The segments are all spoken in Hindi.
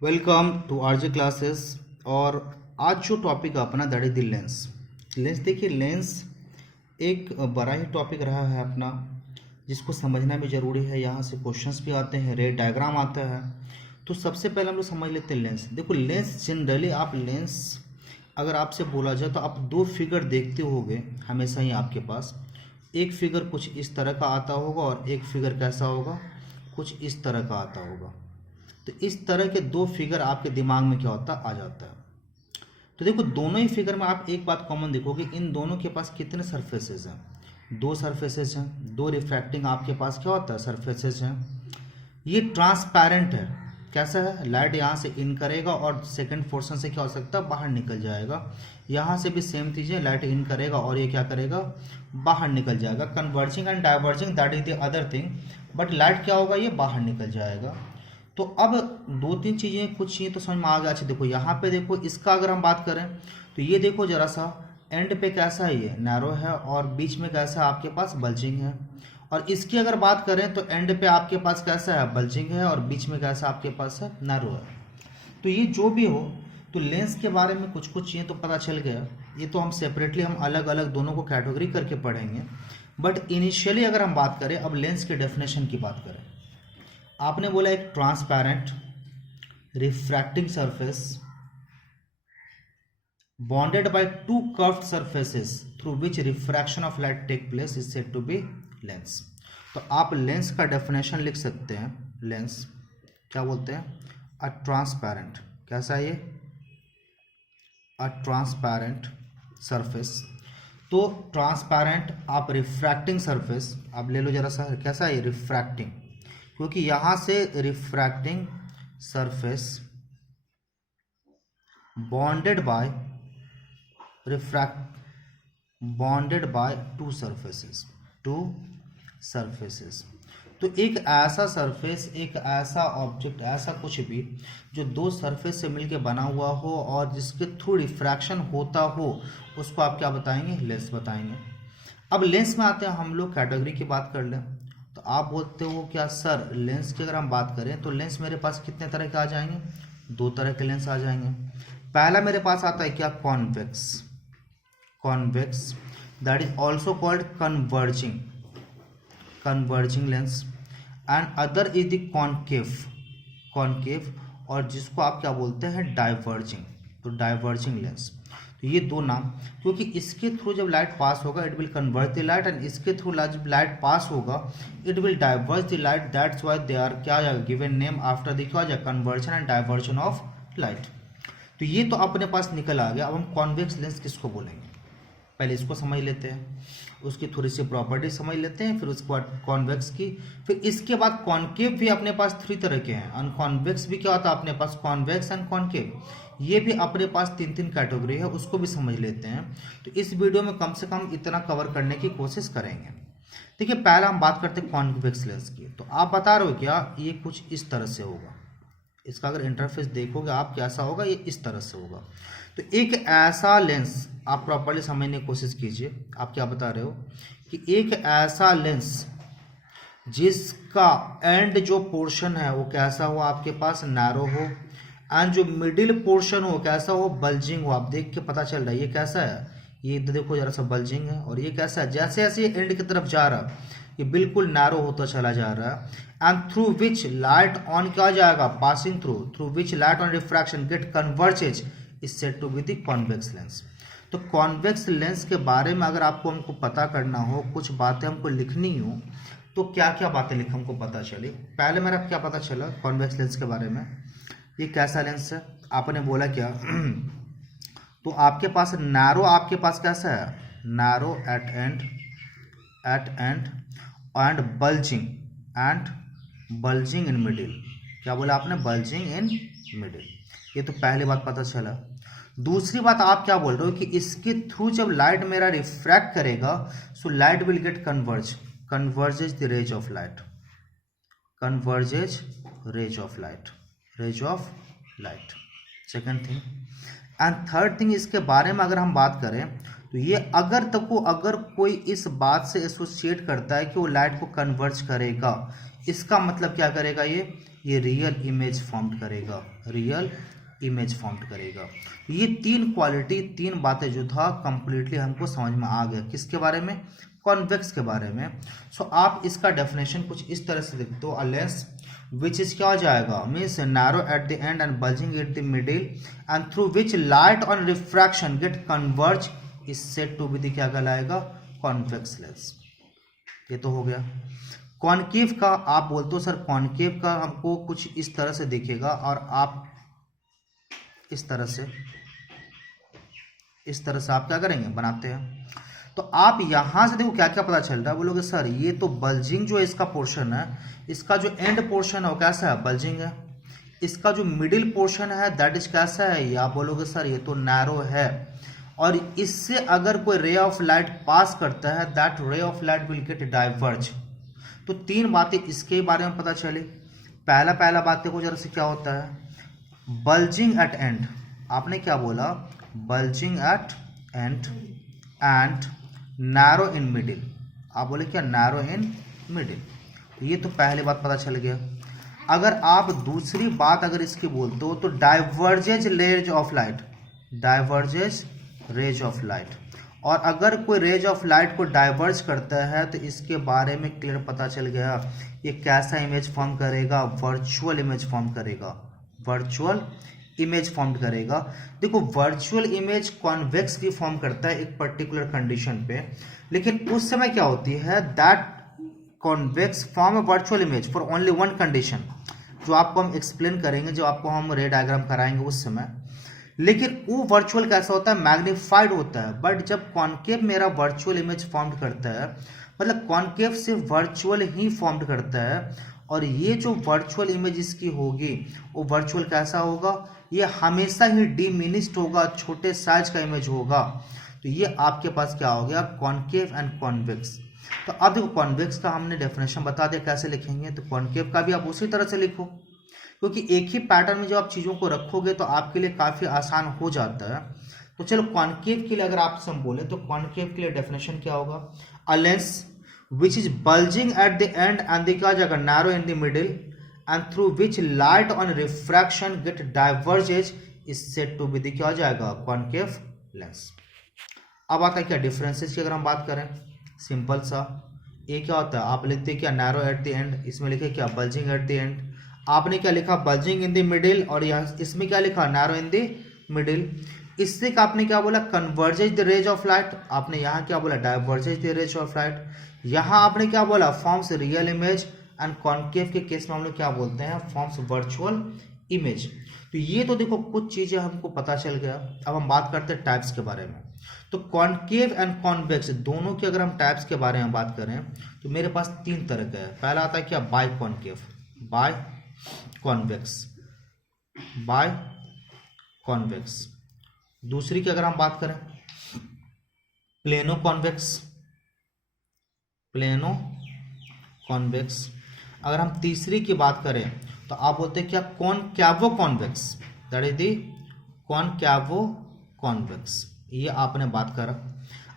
Welcome to RJ classes. और आज जो टॉपिक है अपना that is the lens. Lens देखिए, लेंस एक बड़ा ही टॉपिक रहा है अपना, जिसको समझना भी ज़रूरी है। यहाँ से क्वेश्चंस भी आते हैं, रे डायग्राम आता है। तो सबसे पहले हम लोग समझ लेते हैं लेंस। देखो लेंस जनरली, आप लेंस अगर आपसे बोला जाए तो आप दो फिगर देखते होगे हमेशा ही आपके पास। एक फिगर कुछ इस तरह का आता होगा और एक फिगर कैसा होगा, कुछ इस तरह का आता होगा। तो इस तरह के दो फिगर आपके दिमाग में क्या होता आ जाता है। तो देखो दोनों ही फिगर में आप एक बात कॉमन देखोगे, इन दोनों के पास कितने सरफेसेस हैं, दो सरफेसेस हैं। दो रिफ्रैक्टिंग आपके पास क्या होता है, सरफेसेस हैं। ये ट्रांसपेरेंट है। कैसा है, लाइट यहाँ से इन करेगा और सेकंड पोर्शन से क्या हो सकता है, बाहर निकल जाएगा। यहाँ से भी सेम चीज़ है, लाइट इन करेगा और ये क्या करेगा, बाहर निकल जाएगा। Converging and diverging that is the other thing, but light क्या होगा, ये बाहर निकल जाएगा। तो अब दो तीन चीज़ें, कुछ चीज़ें तो समझ में आ गया। अच्छा देखो यहाँ पे देखो, इसका अगर हम बात करें तो ये देखो जरा सा, एंड पे कैसा है, ये नैरो है और बीच में कैसा है आपके पास, बल्जिंग है। और इसकी अगर बात करें तो एंड पे आपके पास कैसा है, बल्जिंग है और बीच में कैसा आपके पास है, नैरो है। तो ये जो भी हो, तो लेंस के बारे में कुछ कुछ चीज़ें तो पता चल गया। ये तो हम सेपरेटली हम अलग अलग दोनों को कैटेगरी करके पढ़ेंगे। बट इनिशियली अगर हम बात करें, अब लेंस के डेफिनेशन की बात करें, आपने बोला एक transparent refracting surface bonded by two curved surfaces through which refraction of light take place is said to be lens। तो आप लेंस का डेफिनेशन लिख सकते हैं। लेंस क्या बोलते हैं, अ ट्रांसपेरेंट, कैसा है ये, अ ट्रांसपेरेंट सरफेस। तो ट्रांसपेरेंट आप रिफ्रैक्टिंग सरफेस आप ले लो जरा सा, कैसा है ये, रिफ्रैक्टिंग, क्योंकि यहाँ से refracting surface bonded by refract bonded by two surfaces. तो एक ऐसा सरफेस, एक ऐसा ऑब्जेक्ट, ऐसा कुछ भी जो दो सरफेस से मिलके बना हुआ हो और जिसके थ्रू रिफ्रैक्शन होता हो, उसको आप क्या बताएंगे, लेंस बताएंगे। अब लेंस में आते हैं हम लोग, कैटेगरी की बात कर लें तो आप बोलते हो क्या सर, लेंस की अगर हम बात करें तो लेंस मेरे पास कितने तरह के आ जाएंगे, दो तरह के लेंस आ जाएंगे। पहला मेरे पास आता है क्या, convex that is also called converging lens, and other is the concave और जिसको आप क्या बोलते हैं, डाइवर्जिंग। तो डाइवर्जिंग लेंस, तो ये दो नाम, क्योंकि इसके थ्रू जब लाइट पास होगा it will convert the light, and इसके थ्रू जब लाइट पास होगा it will diverge the light, that's why they are क्या गिवन नेम आफ्टर द क्या convergence and divergence of light. तो ये तो अपने पास निकल आ गया। अब हम कॉन्वेक्स लेंस किसको बोलेंगे, पहले इसको समझ लेते हैं, उसकी थोड़ी सी प्रॉपर्टी समझ लेते हैं, फिर उसके बाद कॉन्वेक्स की, फिर इसके बाद कॉन्केव भी अपने पास थ्री तरह के हैं। अनकॉन्वेक्स भी क्या होता है अपने पास, कॉन्वेक्स एंड कॉन्केव, ये भी अपने पास तीन तीन कैटेगरी है, उसको भी समझ लेते हैं। तो इस वीडियो में कम से कम इतना कवर करने की कोशिश करेंगे। देखिए पहला हम बात करते हैं कॉन्वेक्स लेंस की। तो आप बता रहे हो क्या, ये कुछ इस तरह से होगा, इसका अगर इंटरफेस देखोगे आप कैसा होगा, ये इस तरह से होगा। तो एक ऐसा लेंस, आप प्रॉपर्ली समझने की कोशिश कीजिए। आप क्या बता रहे हो कि एक ऐसा लेंस जिसका एंड जो पोर्शन है वो कैसा हो आपके पास, नैरो हो, एंड जो मिडिल पोर्शन हो कैसा हो, बल्जिंग हो। आप देख के पता चल रहा है ये कैसा है, ये देखो जरा सा बल्जिंग है। और ये कैसा है, जैसे जैसे ये एंड की तरफ जा रहा ये बिल्कुल नैरो होता चला जा रहा है, and through which light on क्या जाएगा, passing through which light on refraction get converges is said to be the convex lens. तो कॉन्वेक्स लेंस के बारे में अगर आपको हमको पता करना हो, कुछ बातें हमको लिखनी हो, तो क्या क्या बातें लिख हमको पता चले। पहले मेरा क्या पता चला कॉन्वेक्स लेंस के बारे में, ये कैसा लेंस है, आपने बोला क्या तो आपके पास नैरो, आपके पास कैसा है, narrow at end and bulging in middle. क्या बोला आपने, बल्जिंग इन मिडिल। ये तो पहली बात पता चला। दूसरी बात आप क्या बोल रहे हो कि इसके थ्रू जब लाइट मेरा रिफ्रैक्ट करेगा so light will get converges the rays of light, rays of light. Second thing, and third thing, इसके बारे में अगर हम बात करें तो ये अगर कोई इस बात से एसोसिएट करता है कि वो लाइट को कन्वर्ज करेगा, इसका मतलब क्या करेगा, ये ये रियल इमेज फॉर्म करेगा, रियल इमेज फॉर्म करेगा। ये तीन क्वालिटी, तीन बातें जो था कंप्लीटली हमको समझ में आ गया। किसके बारे में? कॉन्वेक्स के बारे में। सो आप इसका डेफिनेशन कुछ इस तरह से लिखते हो, अ लेंस विच इज क्या हो जाएगा, means narrow at the end and bulging at the middle and through which light on refraction get converge is said to be the क्या कहलाएगा, कॉन्वेक्स लेंस। ये तो हो गया। कॉनकेव का आप बोलते हो सर कॉनकेव का हमको कुछ इस तरह से दिखेगा, और आप इस तरह से आप क्या करेंगे, बनाते हैं। तो आप यहां से देखो क्या क्या पता चल रहा है। बोलोगे सर ये तो बल्जिंग जो है इसका पोर्शन है, इसका जो एंड पोर्शन है वो कैसा है, बल्जिंग है। इसका जो मिडिल पोर्शन है दैट इज कैसा है, या बोलोगे सर ये तो नैरो है। और इससे अगर कोई रे ऑफ लाइट पास करता है that ray of light will gate diverge. तो तीन बातें इसके बारे में पता चली। पहला बात देखो जरा से क्या होता है, बल्जिंग एट एंड। आपने क्या बोला, bulging at end and narrow in middle. आप बोले क्या, नैरो इन मिडिल। ये तो पहली बात पता चल गया। अगर आप दूसरी बात अगर इसकी बोलते हो तो diverges rays of light, diverges rays of light. और अगर कोई रेज ऑफ लाइट को डाइवर्ज करता है तो इसके बारे में क्लियर पता चल गया, ये कैसा इमेज फॉर्म करेगा, वर्चुअल इमेज फॉर्म करेगा, वर्चुअल इमेज फॉर्म करेगा। देखो वर्चुअल इमेज कॉन्वेक्स भी फॉर्म करता है एक पर्टिकुलर कंडीशन पे, लेकिन उस समय क्या होती है, that convex form a virtual image for only one condition, जो आपको हम एक्सप्लेन करेंगे, जो आपको हम रे डायग्राम कराएंगे उस समय। लेकिन वो वर्चुअल कैसा होता है, मैग्नीफाइड होता है। बट जब कॉन्केव मेरा वर्चुअल इमेज फॉर्म करता है, मतलब कॉन्केव सिर्फ वर्चुअल ही फॉर्म करता है, और ये जो वर्चुअल इमेज इसकी होगी वो वर्चुअल कैसा होगा, ये हमेशा ही डिमिनिस्ड होगा, छोटे साइज का इमेज होगा। तो ये आपके पास क्या हो गया, कॉन्केव एंड कॉन्वेक्स। तो अब देखो कॉन्वेक्स का हमने डेफिनेशन बता दिया कैसे लिखेंगे, तो कॉन्केव का भी आप उसी तरह से लिखो, क्योंकि एक ही पैटर्न में जब आप चीज़ों को रखोगे तो आपके लिए काफ़ी आसान हो जाता है। तो चलो कॉन्केव के लिए अगर आपसे हम बोले तो कॉन्केव के लिए डेफिनेशन क्या होगा, a lens which is bulging at the end and the क्या जाएगा, narrow in the middle and through which light on refraction get diverges is said to be the क्या जाएगा, concave lens। अब आता है क्या डिफरेंसेस की अगर हम बात करें, सिंपल सा, ये क्या होता है, आप लिखते क्या, नैरो एट द एंड, इसमें लिखे क्या, बल्जिंग एट द एंड। आपने क्या लिखा, बल्जिंग इन द मिडिल, और यहाँ इसमें क्या लिखा, नैरो इन द मिडिल। इससे आपने क्या बोला, converges the rays of light, आपने यहाँ क्या बोला, diverges the rays of light. यहाँ आपने क्या बोला, forms real image, and concave के केस में हम लोग क्या बोलते हैं, फॉर्म्स वर्चुअल इमेज। तो ये तो देखो कुछ चीजें हमको पता चल गया। अब हम बात करते हैं टाइप्स के बारे में। तो कॉन्केव एंड कॉन्वेक्स दोनों की अगर हम टाइप्स के बारे में बात करें तो मेरे पास तीन तरह का है। पहला आता है क्या, biconcave, biconvex, biconvex. दूसरी की अगर हम बात करें प्लेनो कॉन्वेक्स, प्लेनो कॉन्वेक्स। अगर हम तीसरी की बात करें तो आप बोलते हैं क्या, concavo convex, that is the concavo convex. ये आपने बात करा।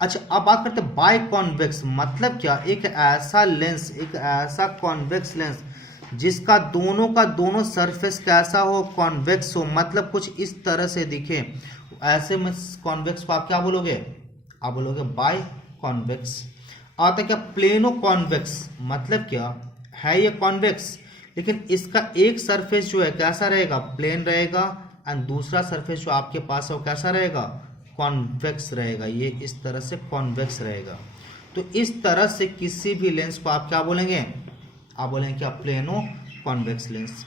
अच्छा अब बात करते हैं बाय कॉन्वेक्स, मतलब क्या, एक ऐसा लेंस, एक ऐसा कॉन्वेक्स लेंस जिसका दोनों का दोनों सरफेस कैसा हो, कॉन्वेक्स हो, मतलब कुछ इस तरह से दिखे, ऐसे में कॉन्वेक्स को आप क्या बोलोगे, आप बोलोगे बाय कॉन्वेक्स। आता क्या, प्लेनो कॉन्वेक्स, मतलब क्या है, ये कॉन्वेक्स लेकिन इसका एक सरफेस जो है कैसा रहेगा, प्लेन रहेगा, एंड दूसरा सरफेस जो आपके पास है वो कैसा रहेगा, कॉन्वेक्स रहेगा। ये इस तरह से कॉन्वेक्स रहेगा। तो इस तरह से किसी भी लेंस को आप क्या बोलेंगे, आप बोलेंगे क्या, प्लेनो कॉन्वेक्स लेंस।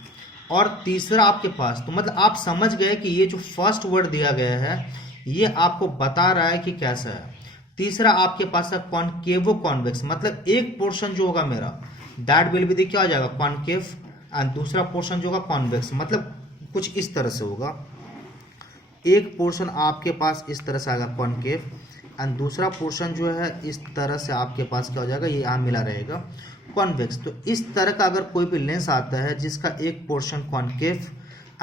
और तीसरा आपके पास, तो मतलब आप समझ गए कि ये जो फर्स्ट वर्ड दिया गया है ये आपको बता रहा है कि कैसा है। तीसरा आपके पास है कॉनकेवो कॉन्वेक्स, मतलब एक पोर्शन जो होगा मेरा दैट विल बी दी क्या हो जाएगा, कॉनकेव, एंड दूसरा पोर्शन जो होगा कॉन्वेक्स, मतलब कुछ इस तरह से होगा। एक पोर्शन आपके पास इस तरह से आएगा कॉनकेव, एंड दूसरा पोर्शन जो है इस तरह से आपके पास क्या हो जाएगा, ये यहाँ मिला रहेगा, कॉन्वेक्स। तो इस तरह का अगर कोई भी लेंस आता है जिसका एक portion concave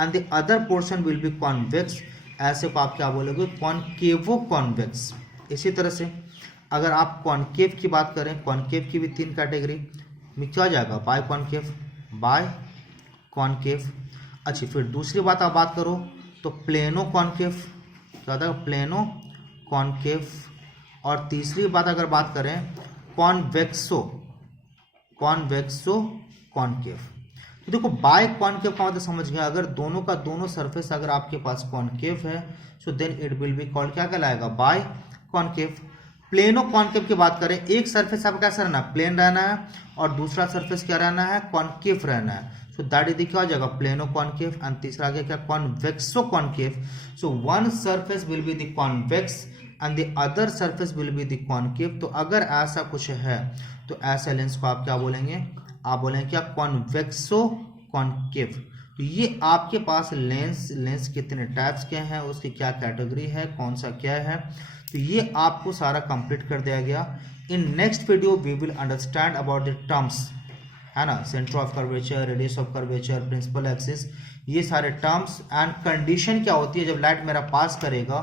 and the other portion will be convex, ऐसे को आप क्या बोलोगे, कॉनकेवो कॉन्वेक्स। इसी तरह से अगर आप कॉनकेव की बात करें, कॉनकेव की भी तीन कैटेगरी में क्या हो जाएगा, बाय कॉनकेव, बाय कॉनकेव। अच्छी, फिर दूसरी बात आप बात करो तो प्लेनो कॉनकेव, क्या होता है, प्लेनो कॉनकेव। और तीसरी बात अगर बात करें कॉन्वेक्सो कॉनकेव। तो देखो बाय कॉनकेव का मतलब समझ गया, अगर दोनों का दोनों सरफेस अगर आपके पास कॉनकेव है so then it will be called, क्या कहलाएगा, बाय कॉनकेव। प्लेनो कॉनकेव की बात करें, एक सरफेस आपका कैसा रहना है, प्लेन रहना है, और दूसरा सरफेस क्या रहना है, कॉनकेव रहना है। सो दैट इज क्या हो जाएगा, प्लेनो कॉनकेव। एंड तीसरा आगे क्या, कॉन्वेक्सो concave. So one surface will be the convex and the other surface will be the concave. तो अगर ऐसा कुछ है तो ऐसे लेंस को आप क्या बोलेंगे, आप बोलेंगे क्या, कॉन्वेक्सो कॉनकेव। तो ये आपके पास लेंस कितने टाइप्स के हैं, उसकी क्या कैटेगरी है, कौन सा क्या है, तो ये आपको सारा कंप्लीट कर दिया गया। In next video we will understand about the terms, है ना, centre of curvature, radius of curvature, principal axis, ये सारे टर्म्स एंड कंडीशन क्या होती है जब लाइट मेरा पास करेगा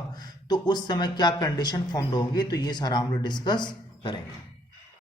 तो उस समय क्या कंडीशन फॉर्म्ड होंगी, तो ये सारा हम लोग डिस्कस करेंगे।